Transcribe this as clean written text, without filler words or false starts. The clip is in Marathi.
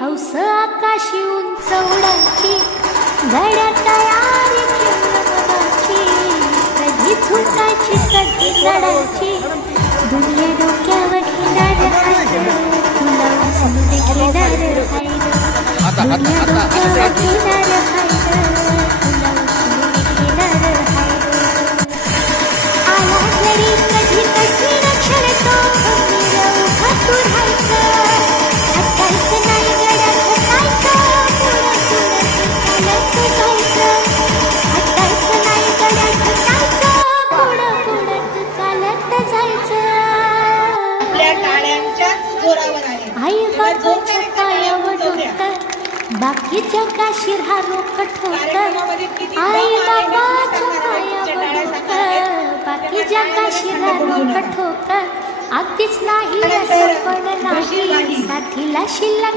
हौस आकाशी उंच उडायची, गड्या तयारी खेळण्याची, कधी झुकायची कधी लढायची, दुनिया डोक्यावर घेणार आहे, तुला उचलून घेणार आहे, दुनिया डोक्यावर घेणार आहे, तुला उचलून घेणार आहे. आला जरी कधी कठीण क्षण तो खंबीर उभा तू राहायचं, हटायचं नाही गड्या झटायचं, पुढं पुढं तू चालत जायचं, हटायचं नाही गड्या झटायचं, पुढं पुढं तू चालत जायचं. आपल्या टाळ्यांच्या जोरावर आहे. आई बाबाच्या पायावर डोकं, बाकी जगा शिरा रोकट होतं. आई बाबाच्या पायावर डोकं, बाकी जगा शिरा रोकट होतं. अगदीच नाही असं पण नाही, साथीला शिल्लक